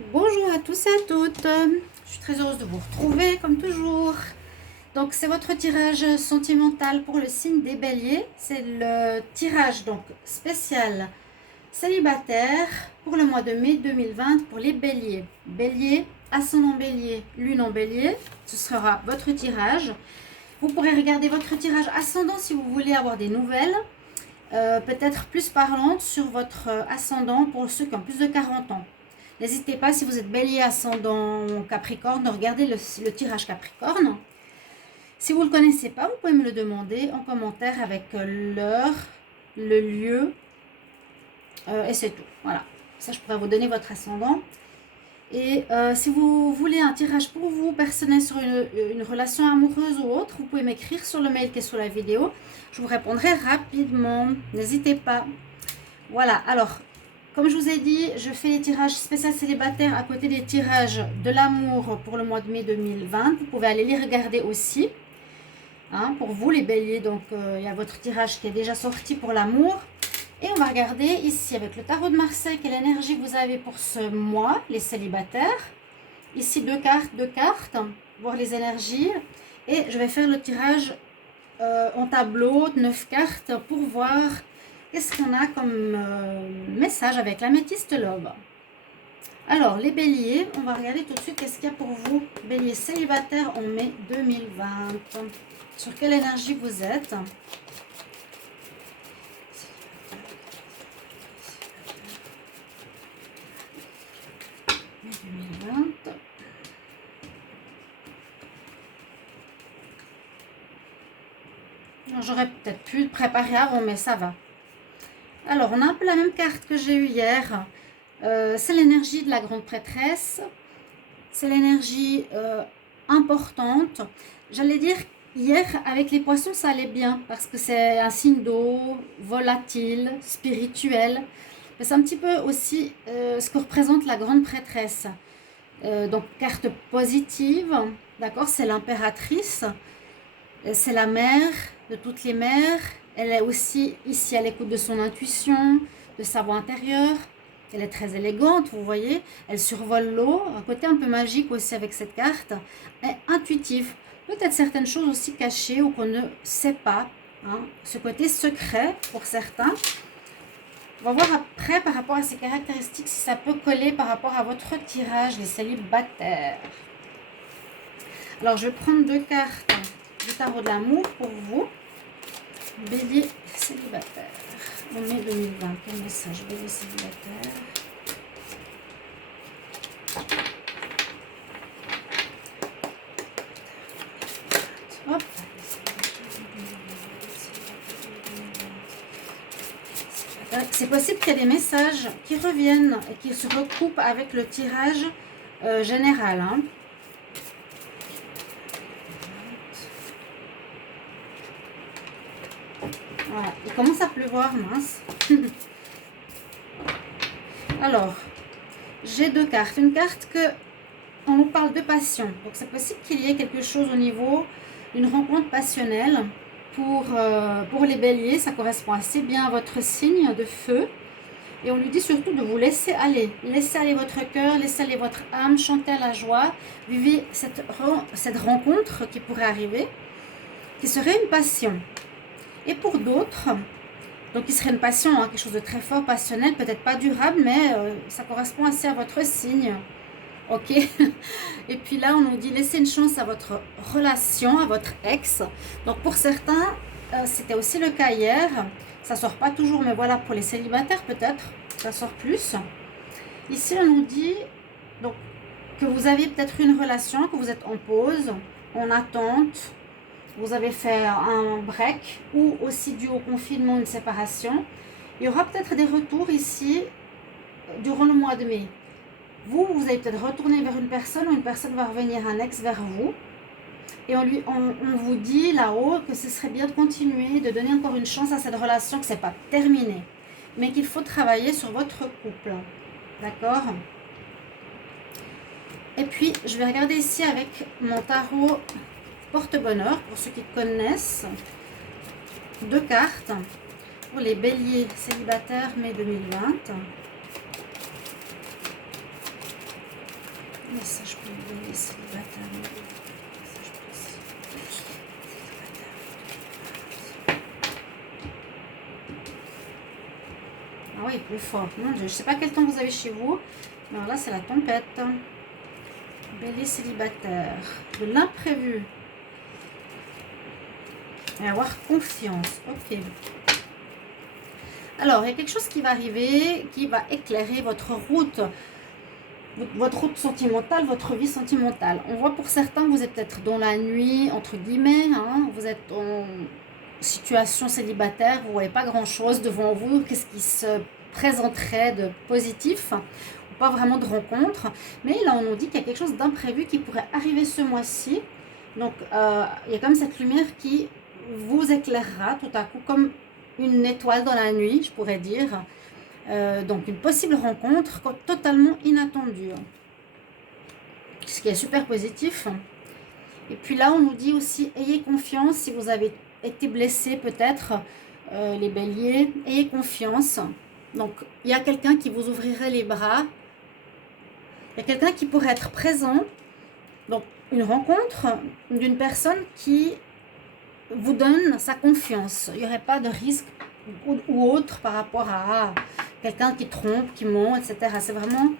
Bonjour à tous et à toutes, je suis très heureuse de vous retrouver comme toujours. Donc c'est votre tirage sentimental pour le signe des béliers, c'est le tirage donc spécial célibataire pour le mois de mai 2020 pour les béliers. Bélier, ascendant bélier, lune en bélier, ce sera votre tirage. Vous pourrez regarder votre tirage ascendant si vous voulez avoir des nouvelles, peut-être plus parlantes sur votre ascendant pour ceux qui ont plus de 40 ans. N'hésitez pas, si vous êtes bélier, ascendant Capricorne, de regarder le tirage Capricorne. Si vous ne le connaissez pas, vous pouvez me le demander en commentaire avec l'heure, le lieu, et c'est tout. Voilà, ça je pourrais vous donner votre ascendant. Et si vous voulez un tirage pour vous, personnel, sur une relation amoureuse ou autre, vous pouvez m'écrire sur le mail qui est sous la vidéo. Je vous répondrai rapidement, n'hésitez pas. Voilà, alors, comme je vous ai dit, je fais les tirages spéciaux célibataires à côté des tirages de l'amour pour le mois de mai 2020. Vous pouvez aller les regarder aussi. Hein, pour vous les béliers, donc il y a votre tirage qui est déjà sorti pour l'amour. Et on va regarder ici avec le tarot de Marseille quelle énergie vous avez pour ce mois, les célibataires. Ici deux cartes, voir les énergies. Et je vais faire le tirage en tableau de 9 cartes pour voir qu'est-ce qu'on a comme message avec l'améthyste love. Alors, les béliers, on va regarder tout de suite qu'est-ce qu'il y a pour vous, bélier célibataire en mai 2020. Sur quelle énergie vous êtes? Mai 2020. J'aurais peut-être pu le préparer avant, mais ça va. Alors, on a un peu la même carte que j'ai eue hier. C'est l'énergie de la grande prêtresse. C'est l'énergie importante. J'allais dire, hier, avec les poissons, ça allait bien, parce que c'est un signe d'eau, volatile, spirituel. Mais c'est un petit peu aussi ce que représente la grande prêtresse. Donc, carte positive, d'accord, c'est l'impératrice. C'est la mère de toutes les mères. Elle est aussi ici à l'écoute de son intuition, de sa voix intérieure. Elle est très élégante, vous voyez. Elle survole l'eau. Un côté un peu magique aussi avec cette carte. Elle est intuitive. Peut-être certaines choses aussi cachées ou qu'on ne sait pas. Hein. Ce côté secret pour certains. On va voir après par rapport à ces caractéristiques si ça peut coller par rapport à votre tirage, les célibataires. Alors je vais prendre deux cartes du tarot de l'amour pour vous. Bélier célibataire. En mai 2020, quel message? Bélier célibataire. Hop. C'est possible qu'il y ait des messages qui reviennent et qui se recoupent avec le tirage général. Hein. Voilà, il commence à pleuvoir, mince. Alors, j'ai deux cartes. Une carte que on nous parle de passion. Donc, c'est possible qu'il y ait quelque chose au niveau d'une rencontre passionnelle. Pour les béliers, ça correspond assez bien à votre signe de feu. Et on lui dit surtout de vous laisser aller. Laissez aller votre cœur, laissez aller votre âme, chantez à la joie. Vivez cette rencontre qui pourrait arriver, qui serait une passion. Et pour d'autres, donc il serait une passion, hein, quelque chose de très fort, passionnel, peut-être pas durable, mais ça correspond assez à votre signe. Ok. Et puis là, on nous dit laissez une chance à votre relation, à votre ex. Donc pour certains, c'était aussi le cas hier. Ça sort pas toujours, mais voilà, pour les célibataires peut-être, ça sort plus. Ici, on nous dit donc que vous avez peut-être une relation, que vous êtes en pause, en attente. Vous avez fait un break ou aussi dû au confinement, une séparation. Il y aura peut-être des retours ici durant le mois de mai. Vous allez peut-être retourner vers une personne ou une personne va revenir, un ex vers vous. Et on vous dit là-haut que ce serait bien de continuer, de donner encore une chance à cette relation, que ce n'est pas terminé. Mais qu'il faut travailler sur votre couple. D'accord? Et puis, je vais regarder ici avec mon tarot porte-bonheur, pour ceux qui connaissent. Deux cartes pour les béliers célibataires mai 2020. Message pour les béliers célibataires. Message précis. Ah oui, plus fort. Mon Dieu, je ne sais pas quel temps vous avez chez vous. Mais alors là, c'est la tempête. Bélier célibataire. De l'imprévu. Et avoir confiance. Ok. Alors, il y a quelque chose qui va arriver, qui va éclairer votre route sentimentale, votre vie sentimentale. On voit pour certains, vous êtes peut-être dans la nuit, entre guillemets, hein, vous êtes en situation célibataire, vous ne voyez pas grand-chose devant vous, qu'est-ce qui se présenterait de positif, ou pas vraiment de rencontre. Mais là, on nous dit qu'il y a quelque chose d'imprévu qui pourrait arriver ce mois-ci. Donc, il y a comme cette lumière qui vous éclairera tout à coup, comme une étoile dans la nuit, je pourrais dire. Donc une possible rencontre totalement inattendue. Ce qui est super positif. Et puis là, on nous dit aussi, ayez confiance si vous avez été blessé peut-être, les béliers. Ayez confiance. Donc, il y a quelqu'un qui vous ouvrirait les bras. Il y a quelqu'un qui pourrait être présent. Donc, une rencontre d'une personne qui vous donne sa confiance. Il n'y aurait pas de risque ou autre par rapport à quelqu'un qui trompe, qui ment, etc. C'est vraiment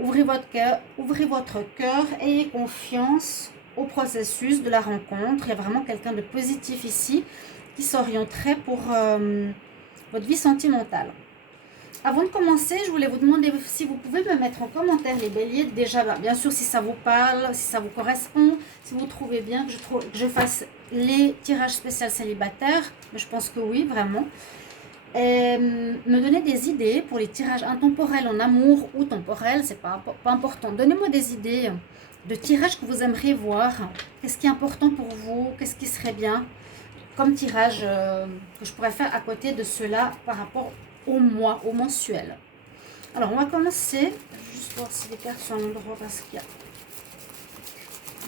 ouvrez votre cœur, ayez confiance au processus de la rencontre. Il y a vraiment quelqu'un de positif ici qui s'orienterait pour votre vie sentimentale. Avant de commencer, je voulais vous demander si vous pouvez me mettre en commentaire les béliers. Déjà, bien sûr, si ça vous parle, si ça vous correspond, si vous trouvez bien que je fasse les tirages spéciaux célibataires. Mais je pense que oui, vraiment. Et me donner des idées pour les tirages intemporels en amour ou temporels, c'est pas important. Donnez-moi des idées de tirages que vous aimeriez voir. Qu'est-ce qui est important pour vous? Qu'est-ce qui serait bien comme tirage que je pourrais faire à côté de cela par rapport au mois, au mensuel. Alors, on va commencer. Juste voir si les cartes sont à l'endroit parce qu'il y a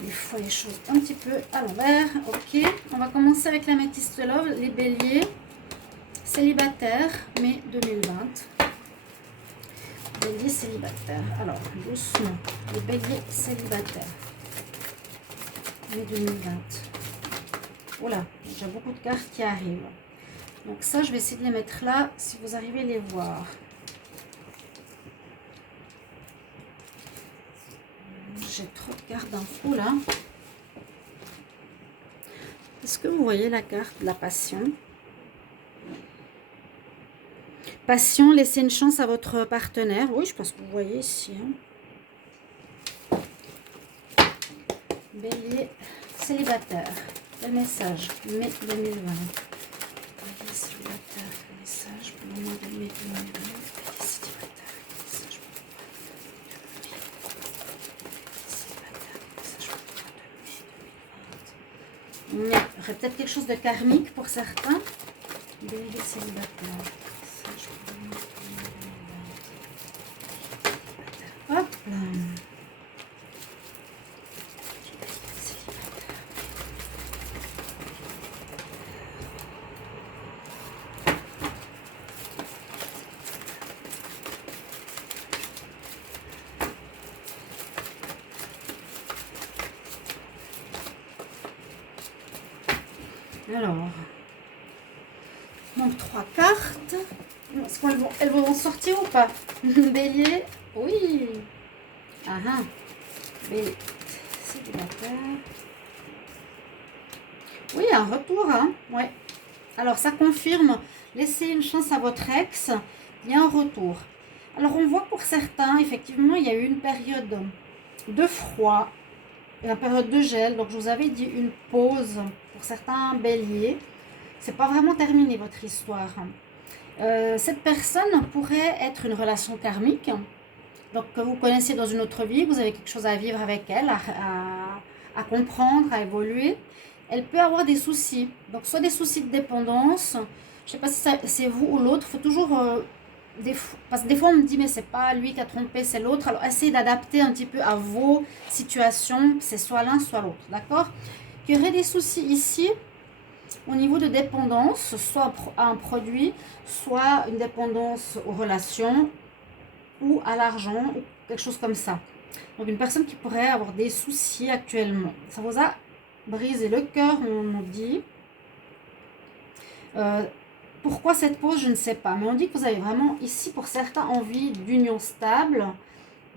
des fois les choses un petit peu à l'envers. Ok, on va commencer avec la Métisse Love, les béliers célibataires, mai 2020. Béliers célibataires. Alors, doucement, les béliers célibataires, mai 2020. Oula, j'ai beaucoup de cartes qui arrivent. Donc ça, je vais essayer de les mettre là, si vous arrivez à les voir. J'ai trop de cartes d'infos là. Est-ce que vous voyez la carte de la passion? Passion, laissez une chance à votre partenaire. Oui, je pense que vous voyez ici. Hein. Bélier célibataire. Le message, mai 2020. Message pour le mois de mai 2020. Mais il y aurait peut-être quelque chose de karmique pour certains. Bélier célibataire. Message pour le mois de 2020. Hop là. Alors, donc 3 cartes. Est-ce qu'elles vont en sortir ou pas? Bélier, oui. Ah ah. Bélier, célibataire. Oui, un retour, hein. Ouais. Alors, ça confirme. Laissez une chance à votre ex. Il y a un retour. Alors, on voit pour certains, effectivement, il y a eu une période de froid. Une période de gel, donc je vous avais dit une pause pour certains béliers. C'est pas vraiment terminé votre histoire. Cette personne pourrait être une relation karmique, donc que vous connaissez dans une autre vie, vous avez quelque chose à vivre avec elle, à comprendre, à évoluer. Elle peut avoir des soucis, donc soit des soucis de dépendance, je sais pas si c'est vous ou l'autre, il faut toujours... parce que des fois on me dit mais c'est pas lui qui a trompé, c'est l'autre. Alors essayez d'adapter un petit peu à vos situations, c'est soit l'un soit l'autre, d'accord? Il y aurait des soucis ici au niveau de dépendance, soit à un produit, soit une dépendance aux relations ou à l'argent, ou quelque chose comme ça. Donc une personne qui pourrait avoir des soucis actuellement. Ça vous a brisé le cœur, on nous dit. Pourquoi cette pause, je ne sais pas. Mais on dit que vous avez vraiment ici, pour certains, envie d'union stable,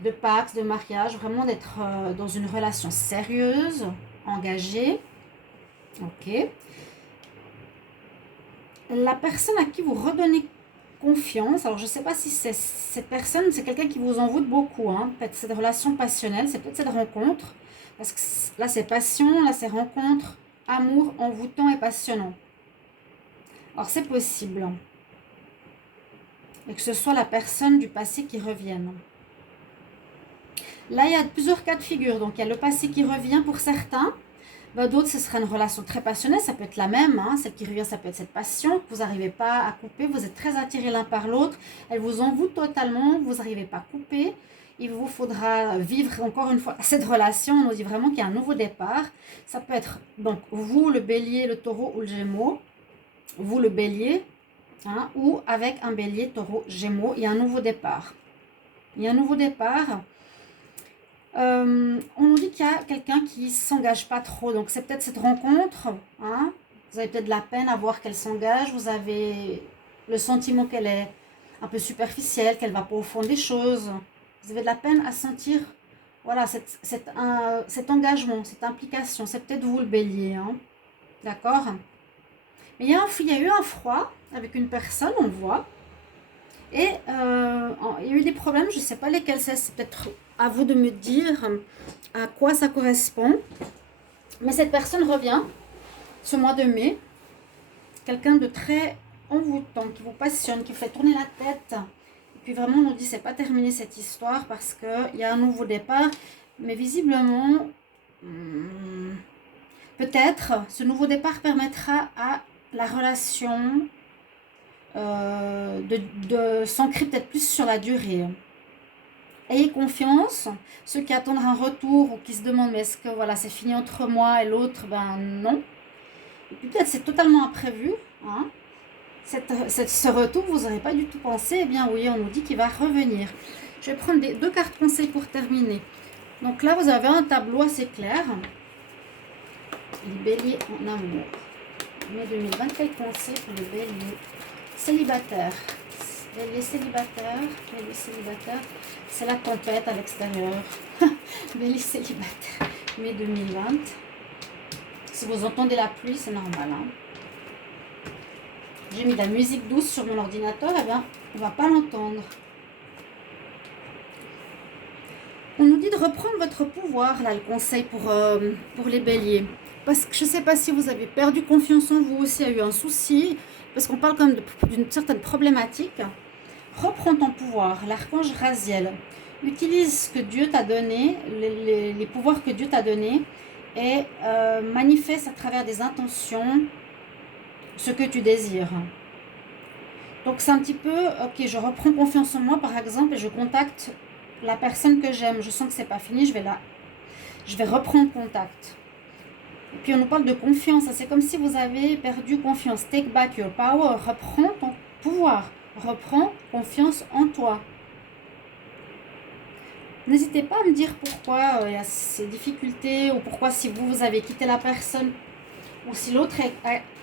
de pax, de mariage, vraiment d'être dans une relation sérieuse, engagée. Ok. La personne à qui vous redonnez confiance, alors je ne sais pas si c'est cette personne, c'est quelqu'un qui vous envoûte beaucoup, hein, peut-être cette relation passionnelle, c'est peut-être cette rencontre, parce que là c'est passion, là c'est rencontre, amour envoûtant et passionnant. Alors c'est possible, et que ce soit la personne du passé qui revienne. Là il y a plusieurs cas de figure, donc il y a le passé qui revient pour certains. D'autres, ce sera une relation très passionnelle, ça peut être la même, hein. Celle qui revient, ça peut être cette passion que vous n'arrivez pas à couper, vous êtes très attirés l'un par l'autre, elle vous envoûte totalement, vous n'arrivez pas à couper, il vous faudra vivre encore une fois cette relation, on nous dit vraiment qu'il y a un nouveau départ, ça peut être donc vous le bélier, le taureau ou le gémeaux, vous le bélier, hein, ou avec un bélier, taureau, gémeaux, il y a un nouveau départ. Il y a un nouveau départ. On nous dit qu'il y a quelqu'un qui ne s'engage pas trop, donc c'est peut-être cette rencontre, hein. Vous avez peut-être de la peine à voir qu'elle s'engage, vous avez le sentiment qu'elle est un peu superficielle, qu'elle ne va pas au fond des choses, vous avez de la peine à sentir voilà, cet engagement, cette implication, c'est peut-être vous le bélier, hein. D'accord. Mais il y a eu un froid avec une personne, on le voit, et il y a eu des problèmes, je ne sais pas lesquels c'est peut-être à vous de me dire à quoi ça correspond. Mais cette personne revient ce mois de mai. Quelqu'un de très envoûtant, qui vous passionne, qui vous fait tourner la tête. Et puis vraiment, on nous dit c'est pas terminé cette histoire parce qu'il y a un nouveau départ. Mais visiblement, peut-être, ce nouveau départ permettra à la relation de s'ancrer peut-être plus sur la durée. Ayez confiance, ceux qui attendent un retour ou qui se demandent mais est-ce que voilà, c'est fini entre moi et l'autre, ben non. Et puis peut-être c'est totalement imprévu, hein. Ce retour, vous n'aurez pas du tout pensé, eh bien oui, on nous dit qu'il va revenir. Je vais prendre deux cartes conseils pour terminer. Donc là, vous avez un tableau assez clair. Les béliers en amour. Mai 2020, quel conseil pour les béliers célibataires? Les célibataires, c'est la tempête à l'extérieur. Mais les célibataires, mai 2020. Si vous entendez la pluie, c'est normal, hein. J'ai mis de la musique douce sur mon ordinateur, eh bien, on ne va pas l'entendre. On nous dit de reprendre votre pouvoir, là, le conseil pour les béliers. Parce que je ne sais pas si vous avez perdu confiance en vous aussi, il y a eu un souci, parce qu'on parle quand même d'une certaine problématique. Reprends ton pouvoir, l'archange Raziel. Utilise ce que Dieu t'a donné, les pouvoirs que Dieu t'a donnés, et manifeste à travers des intentions ce que tu désires. Donc c'est un petit peu, ok, je reprends confiance en moi par exemple, et je contacte la personne que j'aime. Je sens que c'est pas fini, je vais reprendre contact. Et puis on nous parle de confiance, c'est comme si vous avez perdu confiance. Take back your power, reprends ton pouvoir. Reprends confiance en toi. N'hésitez pas à me dire pourquoi il y a ces difficultés ou pourquoi si vous avez quitté la personne ou si l'autre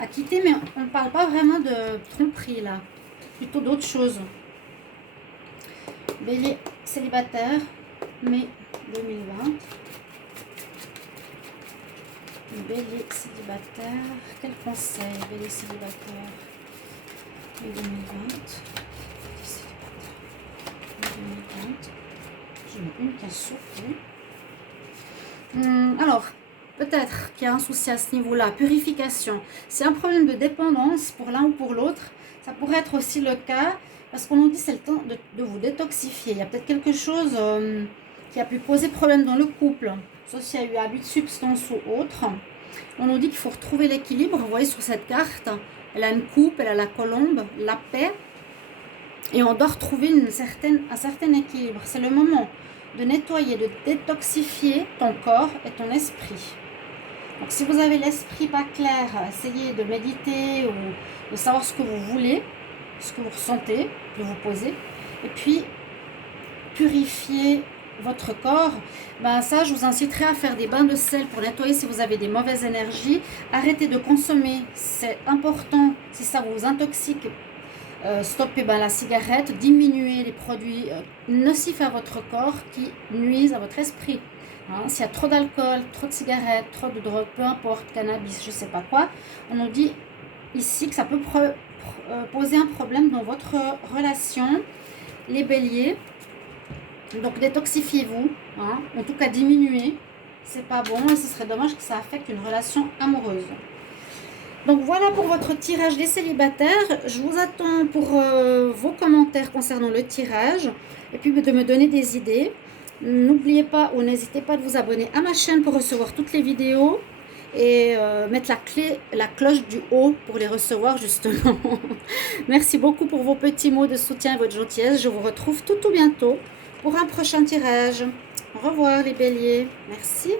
a quitté, mais on ne parle pas vraiment de tromperie là, plutôt d'autre chose. Bélier célibataire, mai 2020. Bélier célibataire, quel conseil? Bélier célibataire, mai 2020. Je mets une case surtout. Alors, peut-être qu'il y a un souci à ce niveau-là. Purification. C'est un problème de dépendance pour l'un ou pour l'autre. Ça pourrait être aussi le cas parce qu'on nous dit que c'est le temps de vous détoxifier. Il y a peut-être quelque chose qui a pu poser problème dans le couple. Sauf s'il y a eu abus de substance ou autre. On nous dit qu'il faut retrouver l'équilibre. Vous voyez sur cette carte, elle a une coupe, elle a la colombe, la paix. Et on doit retrouver un certain équilibre. C'est le moment de nettoyer, de détoxifier ton corps et ton esprit. Donc si vous avez l'esprit pas clair, essayez de méditer ou de savoir ce que vous voulez, ce que vous ressentez, de vous poser. Et puis, purifier votre corps, ben ça, je vous inciterai à faire des bains de sel pour nettoyer si vous avez des mauvaises énergies. Arrêtez de consommer, c'est important. Si ça vous intoxique, stoppez la cigarette, diminuez les produits nocifs à votre corps qui nuisent à votre esprit. Hein, s'il y a trop d'alcool, trop de cigarettes, trop de drogue, peu importe, cannabis, je ne sais pas quoi, on nous dit ici que ça peut poser un problème dans votre relation. Les béliers, donc détoxifiez-vous, hein, en tout cas diminuez, c'est pas bon et ce serait dommage que ça affecte une relation amoureuse. Donc voilà pour votre tirage des célibataires. Je vous attends pour vos commentaires concernant le tirage et puis de me donner des idées. N'oubliez pas ou n'hésitez pas de vous abonner à ma chaîne pour recevoir toutes les vidéos et mettre la cloche du haut pour les recevoir justement. Merci beaucoup pour vos petits mots de soutien et votre gentillesse. Je vous retrouve tout bientôt pour un prochain tirage. Au revoir les béliers. Merci.